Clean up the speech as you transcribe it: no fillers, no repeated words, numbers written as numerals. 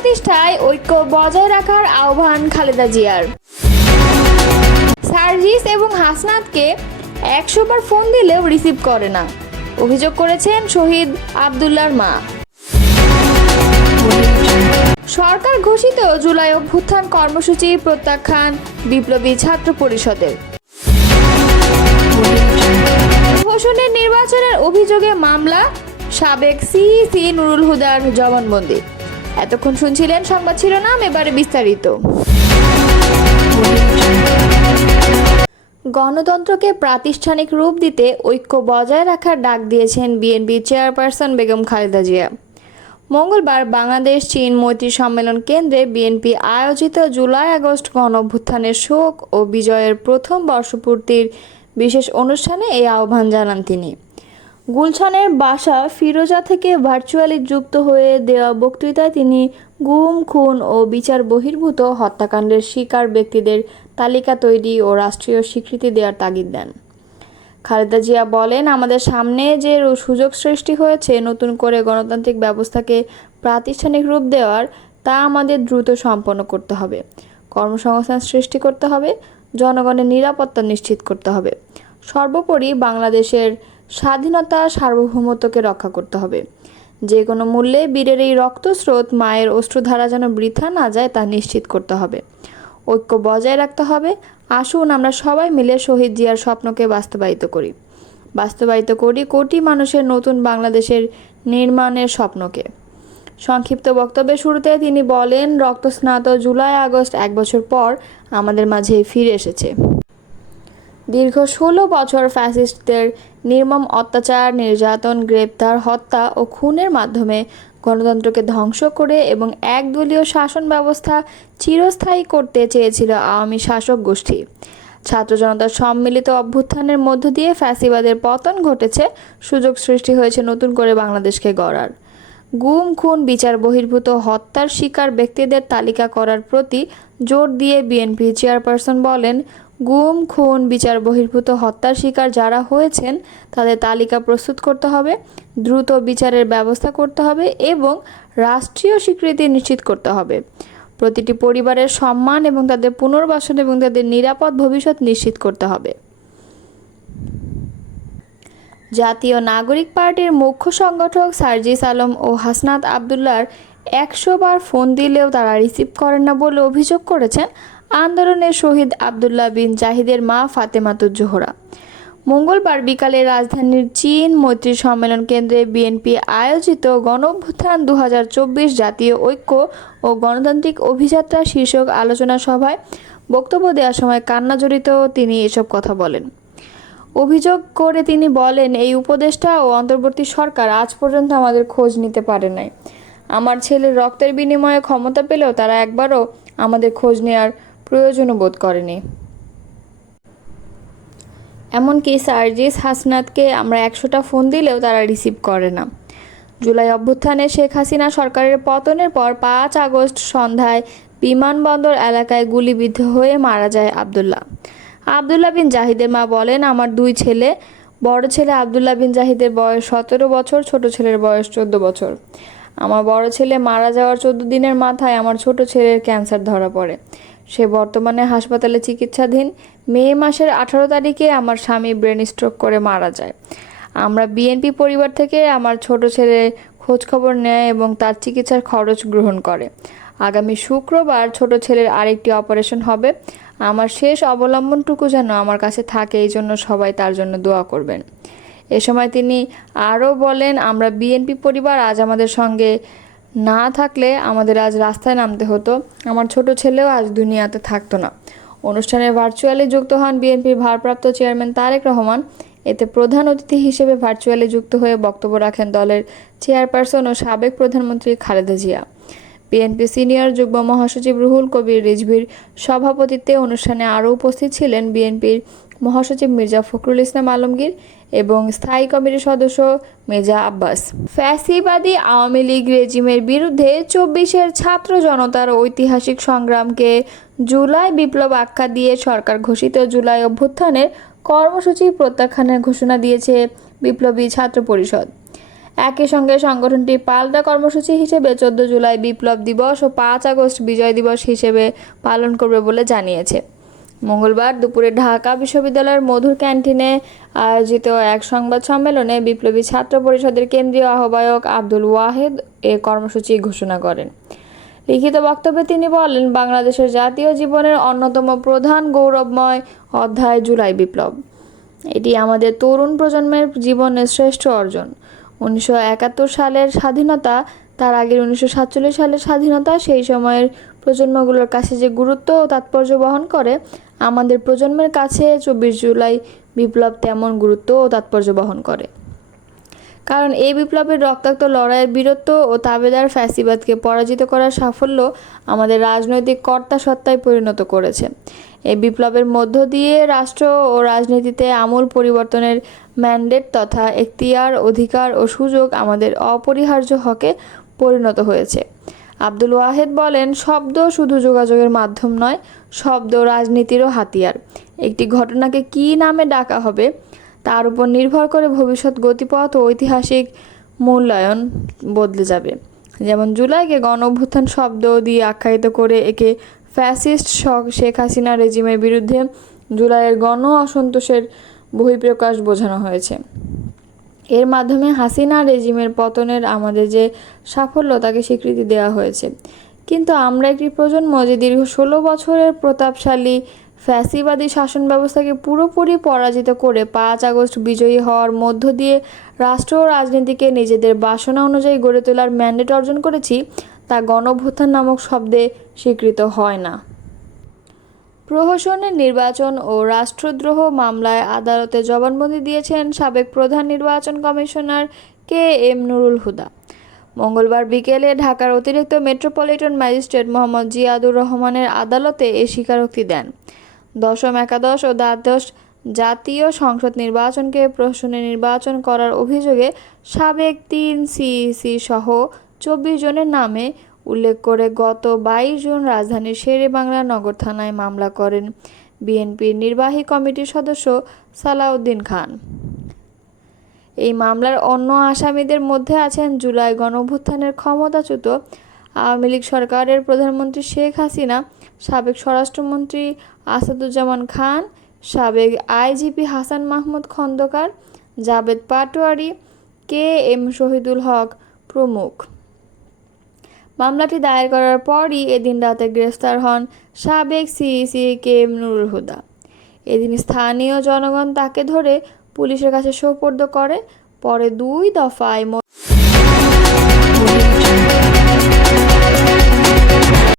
প্রতিষ্ঠায় ঐক্য বজায় রাখার আহ্বান খালেদা জিয়ার। সার্জিস এবং হাসনাতকে 100 বার ফোন দিলেও রিসিভ করে না, অভিযোগ করেছেন শহীদ আব্দুল্লাহর মা। সরকার ঘোষিত জুলাই অভ্যুত্থান কর্মসূচি প্রত্যাখ্যান বিপ্লবী ছাত্র পরিষদের। হোসেনের নির্বাচনের অভিযোগে মামলা, সাবেক সিইসি নুরুল হুদার জবানবন্দি। এতক্ষণ শুনছিলেন সংবাদ শিরোনাম, এবারে বিস্তারিত। গণতন্ত্রকে প্রাতিষ্ঠানিক রূপ দিতে ঐক্য বজায় রাখার ডাক দিয়েছেন বিএনপি চেয়ারপারসন বেগম খালেদা জিয়া। মঙ্গলবার বাংলাদেশ চীন মৈত্রী সম্মেলন কেন্দ্রে বিএনপি আয়োজিত জুলাই আগস্ট গণঅভ্যুত্থানের শোক ও বিজয়ের প্রথম বর্ষপূর্তির বিশেষ অনুষ্ঠানে এই আহ্বান জানান তিনি। গুলশানের বাসা ফিরোজা থেকে ভার্চুয়ালি যুক্ত হয়ে দেওয়া বক্তৃতায় তিনি গুম, খুন ও বিচার বহির্ভূত হত্যাকাণ্ডের শিকার ব্যক্তিদের তালিকা তৈরি ও রাষ্ট্রীয় স্বীকৃতি দেওয়ার তাগিদ দেন। খালেদা জিয়া বলেন, আমাদের সামনে যে সুযোগ সৃষ্টি হয়েছে নতুন করে গণতান্ত্রিক ব্যবস্থাকে প্রাতিষ্ঠানিক রূপ দেওয়ার, তা আমাদের দ্রুত সম্পন্ন করতে হবে। কর্মসংস্থান সৃষ্টি করতে হবে, জনগণের নিরাপত্তা নিশ্চিত করতে হবে। সর্বোপরি বাংলাদেশের স্বাধীনতা সার্বভৌমত্বকে রক্ষা করতে হবে। যে কোনো মূল্যে বীরের এই রক্তস্রোত, মায়ের অশ্রুধারা যেন বৃথা না যায় তা নিশ্চিত করতে হবে। ঐক্য বজায় রাখতে হবে। আসুন আমরা সবাই মিলে শহীদ জিয়ার স্বপ্নকে বাস্তবায়িত করি কোটি মানুষের নতুন বাংলাদেশের নির্মাণের স্বপ্নকে। সংক্ষিপ্ত বক্তব্যের শুরুতে তিনি বলেন, রক্তস্নাত জুলাই আগস্ট 1 বছর পর আমাদের মাঝে ফিরে এসেছে। দীর্ঘ 16 বছর ফ্যাসিস্টদের নির্মম অত্যাচার, নির্যাতন, গ্রেপ্তার, হত্যা ও খুনের মাধ্যমে গণতন্ত্রকে ধ্বংস করে এবং একদলীয় শাসন ব্যবস্থা চিরস্থায়ী করতে চেয়েছিল আওয়ামী শাসক গোষ্ঠী। ছাত্র জনতার সম্মিলিত অভ্যুত্থানের মধ্য দিয়ে ফ্যাসিবাদের পতন ঘটেছে, সুযোগ সৃষ্টি হয়েছে নতুন করে বাংলাদেশকে গড়ার। গুম, খুন, বিচার বহির্ভূত হত্যার শিকার ব্যক্তিদের তালিকা করার প্রতি জোর দিয়ে বিএনপি চেয়ারপারসন বলেন, গুম, খুন, বিচার বহির্ভূত হত্যার শিকার যারা হয়েছেন তাদের তালিকা প্রস্তুত করতে হবে, দ্রুত বিচারের ব্যবস্থা করতে হবে এবং রাষ্ট্রীয় স্বীকৃতি নিশ্চিত করতে হবে। প্রতিটি পরিবারের সম্মান এবং তাদের পুনর্বাসন এবং তাদের নিরাপদ ভবিষ্যৎ নিশ্চিত করতে হবে। জাতীয় নাগরিক পার্টির মুখ্য সংগঠক সার্জিস আলম ও হাসনাত আব্দুল্লাহর 100 বার ফোন দিলেও তারা রিসিভ করেন না বলে অভিযোগ করেছেন আন্দোলনের শহীদ আব্দুল্লাহ বিন জাহিদের মা ফাতেমাতুজ জোহরা। মঙ্গলবার বিকালে রাজধানীর চীন মৈত্রী সম্মেলন কেন্দ্রে বিএনপি আয়োজিত গণঅভ্যুত্থান 2024 জাতীয় ঐক্য ও গণতান্ত্রিক অভিযাত্রা শীর্ষক আলোচনা সভায় বক্তব্য দেওয়ার সময় কান্নাজড়িত তিনি এসব কথা বলেন। অভিযোগ করে তিনি বলেন, এই উপদেষ্টা ও অন্তর্বর্তী সরকার আজ পর্যন্ত আমাদের খোঁজ নিতে পারে নাই। আমার ছেলের রক্তের বিনিময়ে ক্ষমতা পেলেও তারা একবারও আমাদের খোঁজ নেওয়ার প্রয়োজনও বোধ করেনি। এমনকি সার্জিস, হাসনাতকে আমরা 100টা ফোন দিলেও তারা রিসিভ করে না। জুলাই অভ্যুত্থানে শেখ হাসিনা সরকারের পতনের পর 5 আগস্ট সন্ধ্যায় বিমানবন্দর এলাকায় গুলিবিদ্ধ হয়ে মারা যায় আব্দুল্লাহ বিন জাহিদের মা বলেন, আমার 2 ছেলে। বড় ছেলে আব্দুল্লাহ বিন জাহিদের বয়স 17 বছর, ছোট ছেলের বয়স 14 বছর। আমার বড় ছেলে মারা যাওয়ার 14 দিনের মাথায় আমার ছোট ছেলের ক্যান্সার ধরা পড়ে। সে বর্তমানে হাসপাতালে চিকিৎসাধীন। মে মাসের 18 তারিখে আমার স্বামী ব্রেন স্ট্রোক করে মারা যায়। আমরা বিএনপি পরিবার থেকে আমার ছোট ছেলে খোঁজখবর নেয় এবং তার চিকিৎসার খরচ গ্রহণ করে। আগামী শুক্রবার ছোট ছেলের আরেকটি অপারেশন হবে। আমার শেষ অবলম্বনটুকু যেন আমার কাছে থাকে, এই জন্য সবাই তার জন্য দোয়া করবেন। এ সময় তিনি আরও বলেন, আমরা বিএনপি পরিবার আজ আমাদের সঙ্গে না থাকলে আমাদের আজ রাস্তায় নামতে হতো। আমার ছোট ছেলেও আজ দুনিয়াতে থাকতো না। অনুষ্ঠানে ভার্চুয়ালি যুক্ত হন বিএনপির ভারপ্রাপ্ত চেয়ারম্যান তারেক রহমান। এতে প্রধান অতিথি হিসেবে ভার্চুয়ালি যুক্ত হয়ে বক্তব্য রাখেন দলের চেয়ারপারসন ও সাবেক প্রধানমন্ত্রী খালেদা জিয়া। বিএনপি সিনিয়র যুগ্ম মহাসচিব রুহুল কবির রিজভীর সভাপতিত্বে অনুষ্ঠানে আরও উপস্থিত ছিলেন বিএনপির মহাসচিব মির্জা ফখরুল ইসলাম আলমগীর এবং স্থায়ী কমিটির সদস্য মেজা আব্বাস। ফ্যাসিবাদী আওয়ামী লীগ রেজিমের বিরুদ্ধে 24-এর ছাত্র জনতার ঐতিহাসিক সংগ্রামকে জুলাই বিপ্লব আখ্যা দিয়ে সরকার ঘোষিত জুলাই অভ্যুত্থানের কর্মসূচি প্রত্যাখ্যানের ঘোষণা দিয়েছে বিপ্লবী ছাত্র পরিষদ। একই সঙ্গে সংগঠনটি পাল্টা কর্মসূচি হিসেবে 14 জুলাই বিপ্লব দিবস ও 5 আগস্ট বিজয় দিবস হিসেবে পালন করবে বলে জানিয়েছে। মঙ্গলবার দুপুরে ঢাকা বিশ্ববিদ্যালয়ের মধুর ক্যান্টিনে আয়োজিত এক সংবাদ সম্মেলনে বিপ্লবী ছাত্র পরিষদের কেন্দ্রীয় আহ্বায়ক আব্দুল ওয়াহেদ এ কর্মসূচি ঘোষণা করেন। লিখিত বক্তব্যে তিনি বলেন, বাংলাদেশের জাতীয় জীবনের অন্যতম প্রধান গৌরবময় অধ্যায় জুলাই বিপ্লব। এটি আমাদের তরুণ প্রজন্মের জীবনের শ্রেষ্ঠ অর্জন। 1971 সালের স্বাধীনতা, তার আগের 1947 সালের স্বাধীনতা সেই সময়ের প্রজন্মগুলোর কাছে যে গুরুত্ব ও তাৎপর্য বহন করে, আমাদের প্রজন্মের কাছে 24 জুলাই বিপ্লব তেমন গুরুত্ব ও তাৎপর্য বহন করে। কারণ এই বিপ্লবের রক্তাক্ত লড়াইয়ের বীরত্ব ও তাবেদার ফ্যাসিবাদকে পরাজিত করার সাফল্য আমাদের রাজনৈতিক কর্তাসত্তায় পরিণত করেছে। এই বিপ্লবের মধ্য দিয়ে রাষ্ট্র ও রাজনীতিতে আমূল পরিবর্তনের ম্যান্ডেট তথা এখতিয়ার, অধিকার ও সুযোগ আমাদের অপরিহার্য হকে পরিণত হয়েছে। আব্দুল ওয়াহেদ বলেন, শব্দ শুধু যোগাযোগের মাধ্যম নয়, শব্দ রাজনীতিরও হাতিয়ার। একটি ঘটনাকে কী নামে ডাকা হবে তার উপর নির্ভর করে ভবিষ্যৎ গতিপথ ও ঐতিহাসিক মূল্যায়ন বদলে যাবে। যেমন জুলাইকে গণ অভ্যুত্থান শব্দ দিয়ে আখ্যায়িত করে একে ফ্যাসিস্ট শেখ হাসিনা রেজিমের বিরুদ্ধে জুলাইয়ের গণ অসন্তোষের বহিঃপ্রকাশ বোঝানো হয়েছে। এর মাধ্যমে হাসিনা রেজিমের পতনের আমাদের যে সাফল্য তাকে স্বীকৃতি দেওয়া হয়েছে। কিন্তু আমরা একটি প্রজন্ম যে দীর্ঘ 16 বছরের প্রতাপশালী ফ্যাসিবাদী শাসন ব্যবস্থাকে পুরোপুরি পরাজিত করে 5 আগস্ট বিজয়ী হওয়ার মধ্য দিয়ে রাষ্ট্র ও রাজনীতিকে নিজেদের বাসনা অনুযায়ী গড়ে তোলার ম্যান্ডেট অর্জন করেছি, তা গণঅভ্যুত্থান নামক শব্দে স্বীকৃত হয় না। প্রহসনের নির্বাচন ও রাষ্ট্রদ্রোহ মামলায় আদালতে জবানবন্দি দিয়েছেন সাবেক প্রধান নির্বাচন কমিশনার KM নুরুল হুদা। মঙ্গলবার বিকেলে ঢাকার অতিরিক্ত মেট্রোপলিটন ম্যাজিস্ট্রেট মোহাম্মদ জিয়াদুর রহমানের আদালতে এ স্বীকারোক্তি দেন। দশম, একাদশ ও দ্বাদশ জাতীয় সংসদ নির্বাচনকে প্রহসনে নির্বাচন করার অভিযোগে সাবেক 3 সিইসি সহ 24 জনের নামে উল্লেখ করে গত 22 জুন রাজধানীর শেরেবাংলা নগর থানায় মামলা করেন বিএনপির নির্বাহী কমিটির সদস্য সালাউদ্দিন খান। এই মামলার অন্য আসামিদের মধ্যে আছেন জুলাই গণঅভ্যুত্থানের ক্ষমতাচ্যুত আওয়ামী লীগ সরকারের প্রধানমন্ত্রী শেখ হাসিনা, সাবেক স্বরাষ্ট্রমন্ত্রী আসাদুজ্জামান খান, সাবেক আইজিপি হাসান মাহমুদ খন্দকার, জাবেদ পাটোয়ারি, KM শহীদুল হক প্রমুখ। মামলাটি দায়ের করার পরই এদিন রাতে গ্রেফতার হন সাবেক সিইসি KM নুরুল হুদা। এদিন স্থানীয় জনগণ তাকে ধরে পুলিশের কাছে সোপর্দ করে। পরে 2 দফায়